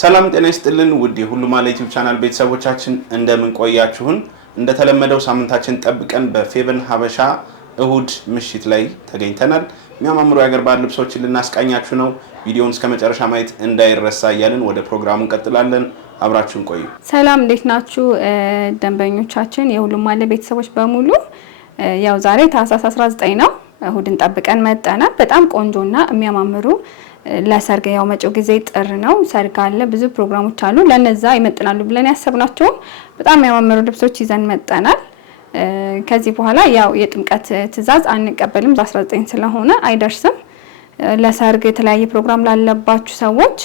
ሰላም ጤና ይስጥልን ውድ የሁሉ ማለት ዩቲዩብ ቻናል ቤተሰቦቻችን እንደምን ቆያችሁን? እንደተለመደው ሳምንታችን ጠብቀን በፌቨን ሀበሻ እሁድ ምሽት ላይ ተገኝተናል። የሚያማምሩ የሀገር ባህል ልብሶችን ልናስቃኛችሁ ነው። ቪዲዮውን እስከ መጨረሻ ማየት እንዳይረሳ እያልን ወደ ፕሮግራሙ እንቀጥላለን። አብራችሁን ቆዩ። ሰላም እንዴት ናችሁ ደንበኞቻችን፣ የሁሉ ማለት ቤተሰቦች በሙሉ? ያው ዛሬ ታህሳስ 19 ነው። እሁድን ጠብቀን መጣናል። በጣም ቆንጆና የሚያማምሩ ለሰርግ ያው መጪው ጊዜ ጥር ነው። ሰርግ አለ፣ ብዙ ፕሮግራሞች አሉ። ለነዛ ይመጥናሉ ብለን ያሰብናቸው በጣም የሚያማምሩ ልብሶች ይዘን መጣናል። ከዚህ በኋላ ያው የጥምቀት ትዕዛዝ አንቀበልም፣ በ19 ስለሆነ አይደርስም። ለሰርግ የተለያየ ፕሮግራም ላለባችሁ ሰዎች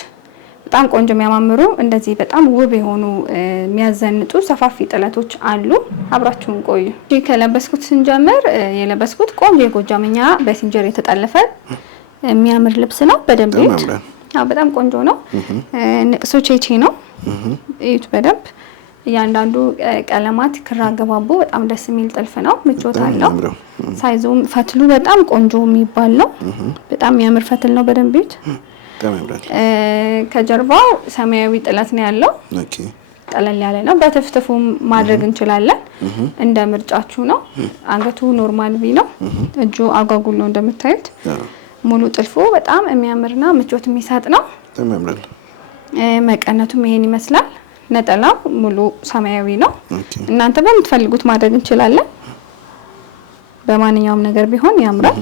በጣም ቆንጆ የሚያማምሩ እንደዚህ በጣም ውብ የሆኑ የሚያዘንጡ ሰፋፊ ጥለቶች አሉ። አብራችሁን ቆዩ። ከለበስኩት ስንጀምር የለበስኩት ቆንጆ የጎጃምኛ በሲንጀር የተጠለፈ የሚያምር ልብስ ነው። በደንብ በጣም ቆንጆ ነው። ሶቼቼ ነው። እዩት በደንብ እያንዳንዱ ቀለማት ክር አገባቡ በጣም ደስ የሚል ጥልፍ ነው። ምቾት አለው። ሳይዙም ፈትሉ በጣም ቆንጆ የሚባል ነው። በጣም የሚያምር ፈትል ነው። በደንብ እዩት። ከጀርባው ሰማያዊ ጥለት ነው ያለው። ቀለል ያለ ነው። በትፍትፉ ማድረግ እንችላለን፣ እንደ ምርጫችሁ ነው። አንገቱ ኖርማል ቪ ነው። እጁ አጓጉል ነው እንደምታዩት። ሙሉ ጥልፉ በጣም የሚያምርና ምቾት የሚሰጥ ነው። መቀነቱም ይሄን ይመስላል። ነጠላው ሙሉ ሰማያዊ ነው። እናንተ በምትፈልጉት ማድረግ እንችላለን። በማንኛውም ነገር ቢሆን ያምራል።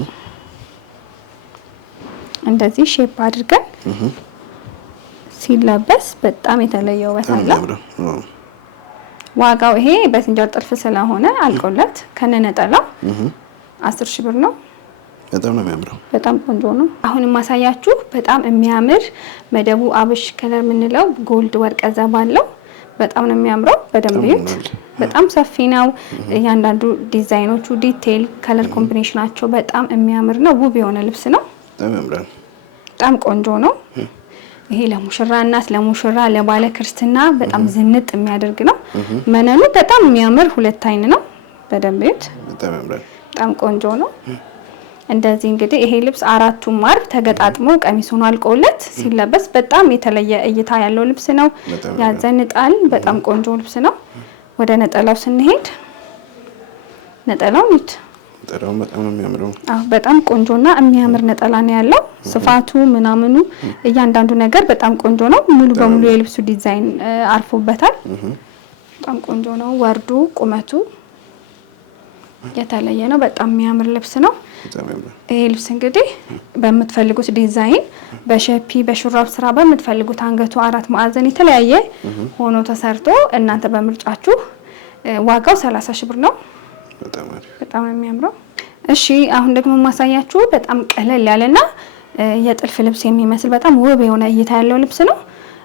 እንደዚህ ሼፕ አድርገን ሲለበስ በጣም የተለየ ውበት አለው። ዋጋው ይሄ በሲንጀር ጥልፍ ስለሆነ አልቆለት ከነነጠላው 10,000 ብር ነው። በጣም ነው የሚያምረው። በጣም ቆንጆ ነው። አሁን ማሳያችሁ በጣም የሚያምር መደቡ አብሽ ከለር የምንለው ጎልድ ወርቀ ዘብ አለው። በጣም ነው የሚያምረው። በደንብ ይዩት። በጣም ሰፊ ነው። እያንዳንዱ ዲዛይኖቹ ዲቴይል ከለር ኮምቢኔሽናቸው በጣም የሚያምር ነው። ውብ የሆነ ልብስ ነው። በጣም ያምራል። በጣም ቆንጆ ነው። ይሄ ለሙሽራ እናት፣ ለሙሽራ፣ ለባለ ክርስትና በጣም ዝንጥ የሚያደርግ ነው። መነኑ በጣም የሚያምር ሁለት አይን ነው። በደንብ ይዩት። በጣም ያምራል። በጣም ቆንጆ ነው። እንደዚህ እንግዲህ ይሄ ልብስ አራቱም ማርብ ተገጣጥሞ ቀሚስ ሆኖ አልቆለት ሲለበስ በጣም የተለየ እይታ ያለው ልብስ ነው። ያዘንጣል። በጣም ቆንጆ ልብስ ነው። ወደ ነጠላው ስንሄድ ነጠላው ይት ነጠላው በጣም ነው የሚያምረው። በጣም ቆንጆና የሚያምር ነጠላ ነው ያለው። ስፋቱ ምናምኑ እያንዳንዱ ነገር በጣም ቆንጆ ነው። ሙሉ በሙሉ የልብሱ ዲዛይን አርፎበታል። በጣም ቆንጆ ነው። ወርዱ ቁመቱ የተለየ ነው። በጣም የሚያምር ልብስ ነው። ይሄ ልብስ እንግዲህ በምትፈልጉት ዲዛይን በሸፒ በሹራብ ስራ በምትፈልጉት አንገቱ 4 ማዕዘን የተለያየ ሆኖ ተሰርቶ እናንተ በምርጫችሁ ዋጋው 30,000 ብር ነው። በጣም የሚያምረው። እሺ አሁን ደግሞ ማሳያችሁ በጣም ቀለል ያለና የጥልፍ ልብስ የሚመስል በጣም ውብ የሆነ እይታ ያለው ልብስ ነው።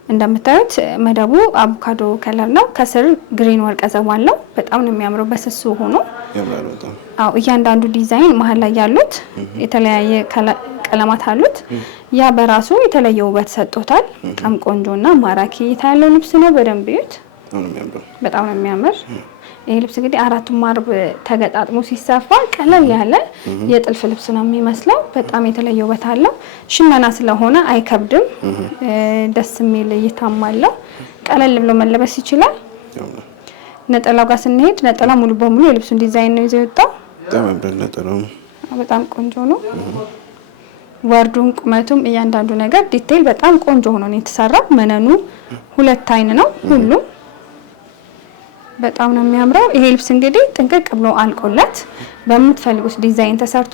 እንደምታዩት መደቡ አቮካዶ ከለር ነው። ከስር ግሪን ወርቀ ዘብ አለው። በጣም ነው የሚያምረው በስሱ ሆኖ። እያንዳንዱ ዲዛይን መሀል ላይ ያሉት የተለያየ ቀለማት አሉት። ያ በራሱ የተለየ ውበት ሰጥቶታል። በጣም ቆንጆና ማራኪ እይታ ያለው ልብስ ነው። በደንብ እዩት። በጣም ነው የሚያምር። ይሄ ልብስ እንግዲህ አራቱም ማርብ ተገጣጥሞ ሲሰፋ ቀለል ያለ የጥልፍ ልብስ ነው የሚመስለው። በጣም የተለየ ውበት አለው። ሽመና ስለሆነ አይከብድም። ደስ የሚል እይታም አለው። ቀለል ብሎ መለበስ ይችላል። ነጠላው ጋር ስንሄድ ነጠላው ሙሉ በሙሉ የልብሱን ዲዛይን ነው ይዘው የወጣው። በጣም ቆንጆ ነው። ወርዱም ቁመቱም እያንዳንዱ ነገር ዲቴይል በጣም ቆንጆ ሆኖ ነው የተሰራው። መነኑ ሁለት አይን ነው ሁሉም። በጣም ነው የሚያምረው። ይሄ ልብስ እንግዲህ ጥንቅቅ ብሎ አልቆለት በምትፈልጉት ዲዛይን ተሰርቶ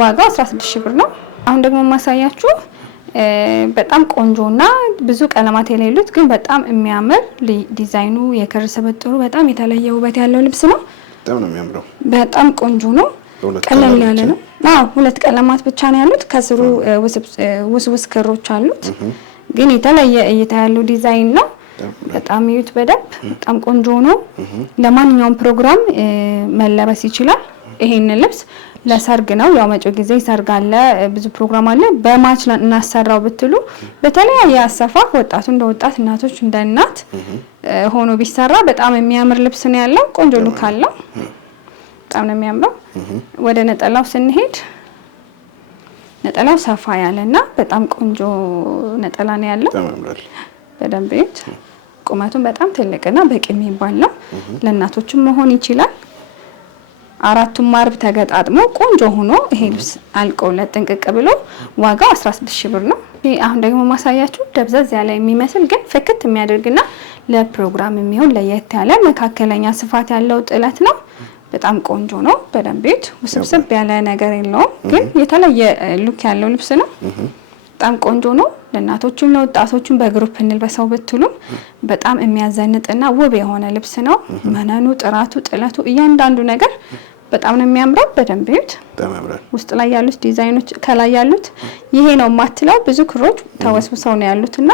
ዋጋው 16,000 ብር ነው። አሁን ደግሞ ማሳያችሁ በጣም ቆንጆና ብዙ ቀለማት የሌሉት ግን በጣም የሚያምር ዲዛይኑ የክር ስብጥሩ በጣም የተለየ ውበት ያለው ልብስ ነው። በጣም ነው የሚያምረው። በጣም ቆንጆ ነው። ቀለል ያለ ነው። ሁለት ቀለማት ብቻ ነው ያሉት። ከስሩ ውስውስ ክሮች አሉት። ግን የተለየ እይታ ያለው ዲዛይን ነው። በጣም ይዩት በደንብ። በጣም ቆንጆ ነው። ለማንኛውም ፕሮግራም መለበስ ይችላል። ይሄን ልብስ ለሰርግ ነው። ያው መጪው ጊዜ ሰርግ አለ፣ ብዙ ፕሮግራም አለ። በማች እናሰራው ብትሉ በተለያየ አሰፋፍ ወጣቱ እንደ ወጣት እናቶች እንደ እናት ሆኖ ቢሰራ በጣም የሚያምር ልብስ ነው ያለው። ቆንጆ ሉክ አለው። በጣም ነው የሚያምረው። ወደ ነጠላው ስንሄድ ነጠላው ሰፋ ያለና በጣም ቆንጆ ነጠላ ነው ያለው። በደንብ እዩት። ቁመቱን በጣም ትልቅና በቂ የሚባል ነው። ለእናቶችም መሆን ይችላል። አራቱም ማርብ ተገጣጥሞ ቆንጆ ሆኖ ይሄ ልብስ አልቆለት ጥንቅቅ ብሎ ዋጋው 16000 ብር ነው። አሁን ደግሞ ማሳያችሁ ደብዘዝ ያለ የሚመስል ግን ፍክት የሚያደርግና ለፕሮግራም የሚሆን ለየት ያለ መካከለኛ ስፋት ያለው ጥለት ነው። በጣም ቆንጆ ነው። በደንብ እዩት። ውስብስብ ያለ ነገር የለውም፣ ግን የተለየ ሉክ ያለው ልብስ ነው። በጣም ቆንጆ ነው። ለእናቶቹም ለወጣቶቹም በግሩፕ እንልበሰው ብትሉ በጣም የሚያዘንጥና ውብ የሆነ ልብስ ነው። መነኑ፣ ጥራቱ፣ ጥለቱ እያንዳንዱ ነገር በጣም ነው የሚያምረው። በደንብ እዩት። ውስጥ ላይ ያሉት ዲዛይኖች ከላይ ያሉት ይሄ ነው የማትለው ብዙ ክሮች ተወስብሰው ነው ያሉትና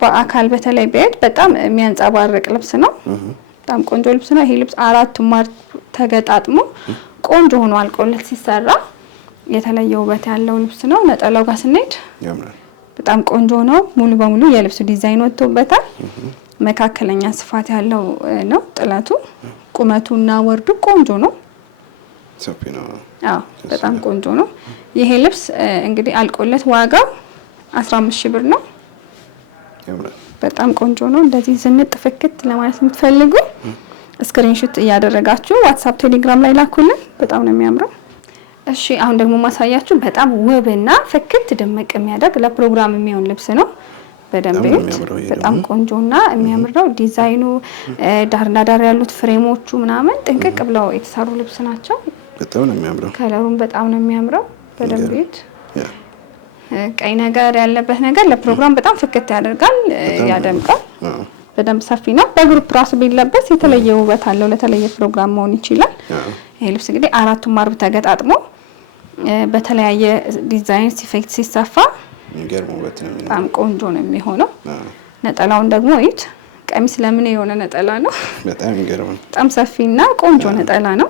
በአካል በተለይ ቢያዩት በጣም የሚያንጸባርቅ ልብስ ነው። በጣም ቆንጆ ልብስ ነው። ይሄ ልብስ አራቱም ማር ተገጣጥሞ ቆንጆ ሆኖ አልቆለት ሲሰራ የተለየ ውበት ያለው ልብስ ነው። ነጠላው ጋር ስንሄድ በጣም ቆንጆ ነው። ሙሉ በሙሉ የልብሱ ዲዛይን ወጥቶበታል። መካከለኛ ስፋት ያለው ነው። ጥለቱ ቁመቱና ወርዱ ቆንጆ ነው። ሰፊ ነው። አዎ በጣም ቆንጆ ነው። ይሄ ልብስ እንግዲህ አልቆለት ዋጋው 15000 ብር ነው። በጣም ቆንጆ ነው። እንደዚህ ዝንጥ ፍክት ለማለት የምትፈልጉ ስክሪንሾት እያደረጋችሁ ዋትስአፕ፣ ቴሌግራም ላይ ላኩልን። በጣም ነው የሚያምረው። እሺ አሁን ደግሞ ማሳያችሁ በጣም ውብና ፍክት ድምቅ የሚያደርግ ለፕሮግራም የሚሆን ልብስ ነው። በደንብ በጣም ቆንጆና የሚያምር ነው። ዲዛይኑ ዳርና ዳር ያሉት ፍሬሞቹ ምናምን ጥንቅቅ ብለው የተሰሩ ልብስ ናቸው። በጣም ነው የሚያምረው። ከለሩም በጣም ነው የሚያምረው። በደንብ ቀይ ነገር ያለበት ነገር ለፕሮግራም በጣም ፍክት ያደርጋል፣ ያደምቃል። በደንብ ሰፊ ነው። በግሩፕ ራሱ ቢለበስ የተለየ ውበት አለው። ለተለየ ፕሮግራም መሆን ይችላል። ይሄ ልብስ እንግዲህ አራቱም ማርብ ተገጣጥሞ በተለያየ ዲዛይን ሲፌክት ሲሰፋ በጣም ቆንጆ ነው የሚሆነው። ነጠላውን ደግሞ እዩት። ቀሚስ ለምን የሆነ ነጠላ ነው። በጣም ይገርም። በጣም ሰፊና ቆንጆ ነጠላ ነው።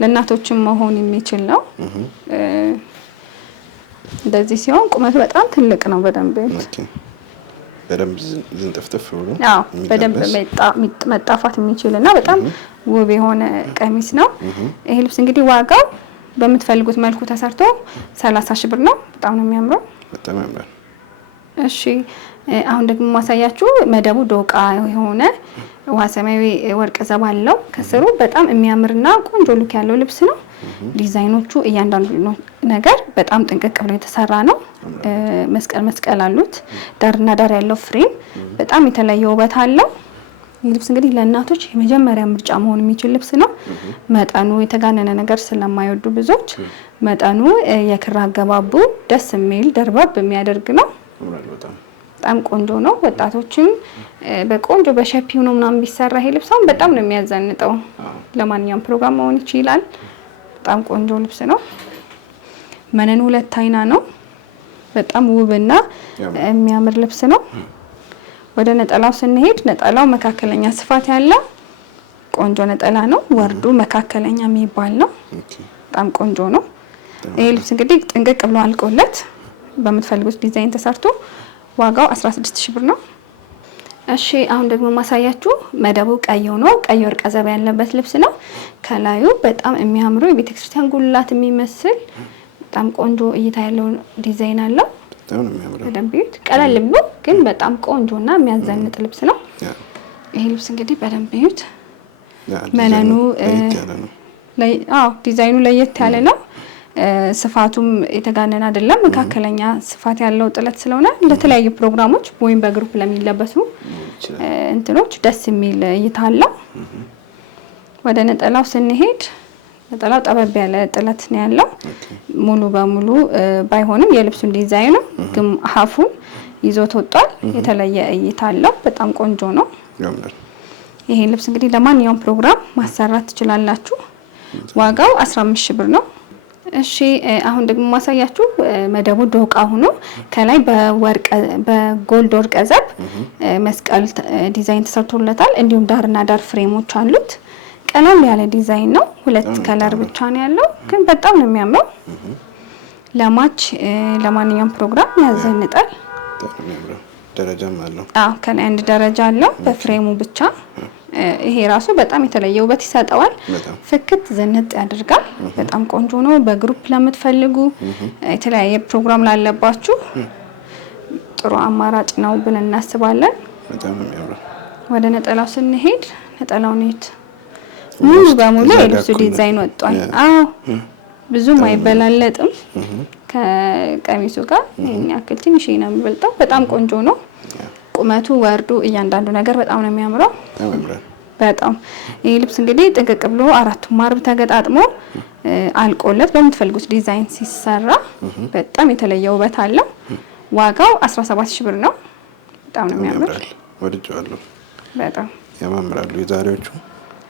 ለእናቶችም መሆን የሚችል ነው። እንደዚህ ሲሆን ቁመቱ በጣም ትልቅ ነው። በደንብ ዝንጥፍጥፍ ብሎ በደንብ መጣፋት የሚችልና በጣም ውብ የሆነ ቀሚስ ነው። ይሄ ልብስ እንግዲህ ዋጋው በምትፈልጉት መልኩ ተሰርቶ 30000 ብር ነው። በጣም ነው የሚያምረው። በጣም ያምራል። እሺ አሁን ደግሞ ማሳያችሁ መደቡ ዶቃ የሆነ ውሃ ሰማያዊ ወርቅ ዘብ አለው ከስሩ በጣም የሚያምርና ቆንጆ ሉክ ያለው ልብስ ነው። ዲዛይኖቹ እያንዳንዱ ነገር በጣም ጥንቅቅ ብሎ የተሰራ ነው። መስቀል አሉት። ዳርና ዳር ያለው ፍሬም በጣም የተለየ ውበት አለው። ይህ ልብስ እንግዲህ ለእናቶች የመጀመሪያ ምርጫ መሆን የሚችል ልብስ ነው። መጠኑ የተጋነነ ነገር ስለማይወዱ ብዙዎች መጠኑ የክር አገባቡ ደስ የሚል ደርባብ የሚያደርግ ነው። በጣም ቆንጆ ነው። ወጣቶችም በቆንጆ በሸፒው ነው ምናምን ቢሰራ ይሄ ልብስ በጣም ነው የሚያዘንጠው። ለማንኛውም ፕሮግራም መሆን ይችላል። በጣም ቆንጆ ልብስ ነው። መነኑ 2 አይና ነው። በጣም ውብና የሚያምር ልብስ ነው። ወደ ነጠላው ስንሄድ ነጠላው መካከለኛ ስፋት ያለው ቆንጆ ነጠላ ነው። ወርዱ መካከለኛ የሚባል ነው። በጣም ቆንጆ ነው። ይሄ ልብስ እንግዲህ ጥንቅቅ ብሎ አልቆለት በምትፈልጉት ዲዛይን ተሰርቶ ዋጋው 16000 ብር ነው። እሺ አሁን ደግሞ ማሳያችሁ መደቡ ቀይ ሆኖ ቀይ ወርቅ ዘብ ያለበት ልብስ ነው። ከላዩ በጣም የሚያምሩ የቤተክርስቲያን ጉልላት የሚመስል በጣም ቆንጆ እይታ ያለው ዲዛይን አለው። በጣም ነው የሚያምረው። በደንብ እዩት። ቀለል ብሎ ግን በጣም ቆንጆና የሚያዘንጥ ልብስ ነው። ይሄ ልብስ እንግዲህ በደንብ እዩት። መነኑ ዲዛይኑ ለየት ያለ ነው። ስፋቱም የተጋነነ አይደለም። መካከለኛ ስፋት ያለው ጥለት ስለሆነ ለተለያዩ ፕሮግራሞች ወይም በግሩፕ ለሚለበሱ እንትኖች ደስ የሚል እይታ አለው። ወደ ነጠላው ስንሄድ ነጠላው ጠበብ ያለ ጥለት ነው ያለው። ሙሉ በሙሉ ባይሆንም የልብሱን ዲዛይኑ ግን ሀፉን ይዞት ወጣል። የተለየ እይታ አለው። በጣም ቆንጆ ነው። ይሄ ልብስ እንግዲህ ለማንኛውም ፕሮግራም ማሰራት ትችላላችሁ። ዋጋው 15000 ብር ነው። እሺ አሁን ደግሞ ማሳያችሁ መደቡ ዶቃ ሆኖ ከላይ በጎልድ ወርቅ ዘብ መስቀል ዲዛይን ተሰርቶለታል። እንዲሁም ዳርና ዳር ፍሬሞች አሉት። ቀለል ያለ ዲዛይን ነው። 2 ከለር ብቻ ነው ያለው፣ ግን በጣም ነው የሚያምረው። ለማች ለማንኛውም ፕሮግራም ያዘንጣል። ደረጃም አለው። ከላይ አንድ ደረጃ አለው በፍሬሙ ብቻ። ይሄ ራሱ በጣም የተለየ ውበት ይሰጠዋል። ፍክት ዝንጥ ያደርጋል። በጣም ቆንጆ ነው። በግሩፕ ለምትፈልጉ የተለያየ ፕሮግራም ላለባችሁ ጥሩ አማራጭ ነው ብለን እናስባለን። በጣም የሚያምረው። ወደ ነጠላው ስንሄድ ነጠላውን ሙሉ በሙሉ የልብሱ ዲዛይን ወጥቷል። አዎ ብዙም አይበላለጥም ከቀሚሱ ጋር ያክል ትንሽ ነው የሚበልጠው። በጣም ቆንጆ ነው። ቁመቱ ወርዱ እያንዳንዱ ነገር በጣም ነው የሚያምረው። በጣም ይሄ ልብስ እንግዲህ ጥንቅቅ ብሎ አራቱም ማርብ ተገጣጥሞ አልቆለት በምትፈልጉት ዲዛይን ሲሰራ በጣም የተለየ ውበት አለው። ዋጋው 17000 ብር ነው። በጣም ነው የሚያምር። ወድጄዋለሁ። በጣም ያማምራሉ። የዛሬዎቹ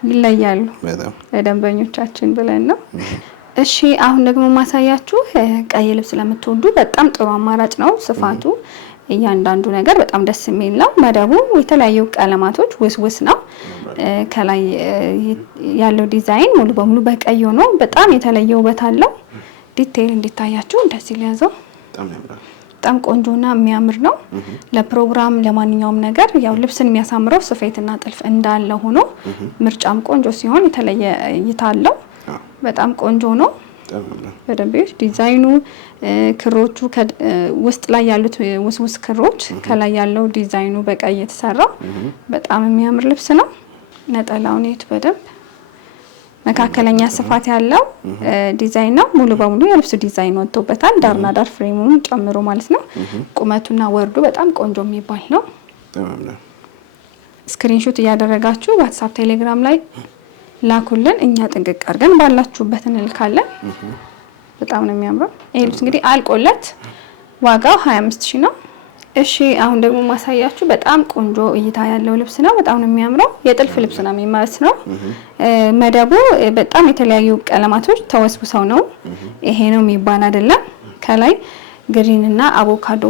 ይለያሉ በጣም ለደንበኞቻችን ብለን ነው። እሺ አሁን ደግሞ ማሳያችሁ ቀይ ልብስ ለምትወዱ በጣም ጥሩ አማራጭ ነው። ስፋቱ እያንዳንዱ ነገር በጣም ደስ የሚል ነው። መደቡ የተለያዩ ቀለማቶች ውስውስ ነው። ከላይ ያለው ዲዛይን ሙሉ በሙሉ በቀይ ሆኖ በጣም የተለየ ውበት አለው። ዲቴይል እንዲታያችሁ እንደዚህ ሊያዘው በጣም ቆንጆና የሚያምር ነው። ለፕሮግራም ለማንኛውም ነገር ያው ልብስን የሚያሳምረው ስፌትና ጥልፍ እንዳለ ሆኖ ምርጫም ቆንጆ ሲሆን የተለየ እይታ አለው። በጣም ቆንጆ ነው። በደንብ ዲዛይኑ ክሮቹ ውስጥ ላይ ያሉት ውስውስ ክሮች ከላይ ያለው ዲዛይኑ በቀይ የተሰራ በጣም የሚያምር ልብስ ነው። ነጠላውን በደንብ መካከለኛ ስፋት ያለው ዲዛይን ነው። ሙሉ በሙሉ የልብሱ ዲዛይን ወጥቶበታል። ዳርና ዳር ፍሬሙን ጨምሮ ማለት ነው። ቁመቱና ወርዱ በጣም ቆንጆ የሚባል ነው። ስክሪንሾት እያደረጋችሁ ዋትስአፕ፣ ቴሌግራም ላይ ላኩልን። እኛ ጥንቅቅ አድርገን ባላችሁበት እንልካለን። በጣም ነው የሚያምረው። ይሄ ልብስ እንግዲህ አልቆለት ዋጋው 25000 ነው። እሺ አሁን ደግሞ ማሳያችሁ በጣም ቆንጆ እይታ ያለው ልብስ ነው። በጣም ነው የሚያምረው። የጥልፍ ልብስ ነው የሚመስለው። መደቡ በጣም የተለያዩ ቀለማቶች ተወስውሰው ነው። ይሄ ነው የሚባል አይደለም። ከላይ ግሪን እና አቮካዶ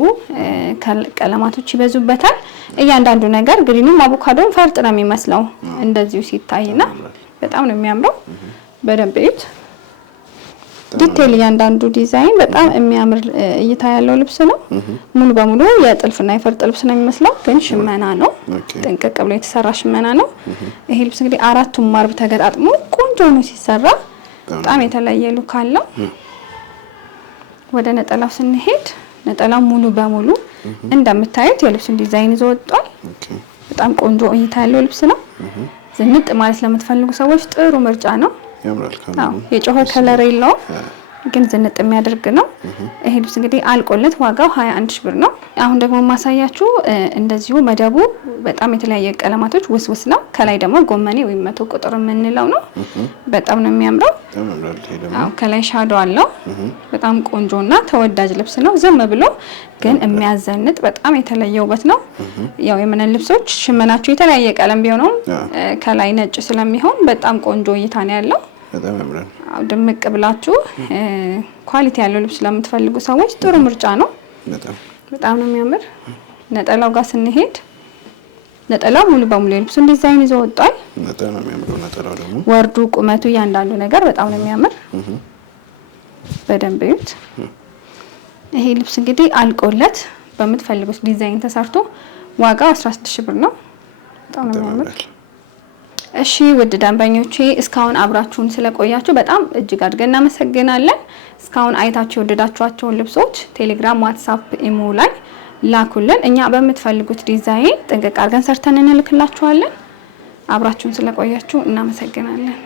ቀለማቶች ይበዙበታል። እያንዳንዱ ነገር ግሪኑም አቮካዶም ፈርጥ ነው የሚመስለው እንደዚሁ ሲታይና በጣም ነው የሚያምረው። በደንብ እዩት። ዲቴል እያንዳንዱ ዲዛይን በጣም የሚያምር እይታ ያለው ልብስ ነው። ሙሉ በሙሉ የጥልፍና የፈርጥ ልብስ ነው የሚመስለው፣ ግን ሽመና ነው። ጥንቅቅ ብሎ የተሰራ ሽመና ነው። ይሄ ልብስ እንግዲህ አራቱም ማርብ ተገጣጥሞ ቆንጆ ነው ሲሰራ። በጣም የተለየ ሉክ አለው። ወደ ነጠላው ስንሄድ ነጠላው ሙሉ በሙሉ እንደምታዩት የልብሱን ዲዛይን ይዞ ወጥቷል። በጣም ቆንጆ እይታ ያለው ልብስ ነው። ዝንጥ ማለት ለምትፈልጉ ሰዎች ጥሩ ምርጫ ነው። ያምራል። የጮኸ ከለር የለውም፣ ግን ዝንጥ የሚያደርግ ነው። ይሄ ልብስ እንግዲህ አልቆለት ዋጋው 21000 ብር ነው። አሁን ደግሞ ማሳያችሁ እንደዚሁ መደቡ በጣም የተለያየ ቀለማቶች ውስውስ ነው። ከላይ ደግሞ ጎመኔ ወይም 100 ቁጥር የምንለው ነው። በጣም ነው የሚያምረው። ከላይ ሻዶ አለው። በጣም ቆንጆና ተወዳጅ ልብስ ነው። ዝም ብሎ ግን የሚያዘንጥ በጣም የተለየ ውበት ነው። ያው የመነን ልብሶች ሽመናቸው የተለያየ ቀለም ቢሆንም ከላይ ነጭ ስለሚሆን በጣም ቆንጆ እይታ ነው ያለው። በጣም ያምራል። ድምቅ ብላችሁ ኳሊቲ ያለው ልብስ ለምትፈልጉ ሰዎች ጥሩ ምርጫ ነው። በጣም ነው የሚያምር። ነጠላው ጋር ስንሄድ ነጠላው ሙሉ በሙሉ የልብሱን ዲዛይን ይዞ ወጥቷል። በጣም ነው የሚያምረው። ነጠላው ደግሞ ወርዱ፣ ቁመቱ፣ እያንዳንዱ ነገር በጣም ነው የሚያምር። በደንብ እዩት። ይሄ ልብስ እንግዲህ አልቆለት በምትፈልጉት ዲዛይን ተሰርቶ ዋጋው 16000 ብር ነው። በጣም ነው የሚያምር። እሺ ውድ ደንበኞቼ እስካሁን አብራችሁን ስለቆያችሁ በጣም እጅግ አድርገን እናመሰግናለን። እስካሁን አይታችሁ የወደዳችኋቸውን ልብሶች ቴሌግራም፣ ዋትስአፕ፣ ኢሞ ላይ ላኩልን። እኛ በምትፈልጉት ዲዛይን ጥንቅቅ አድርገን ሰርተን እንልክላችኋለን። አብራችሁን ስለቆያችሁ እናመሰግናለን።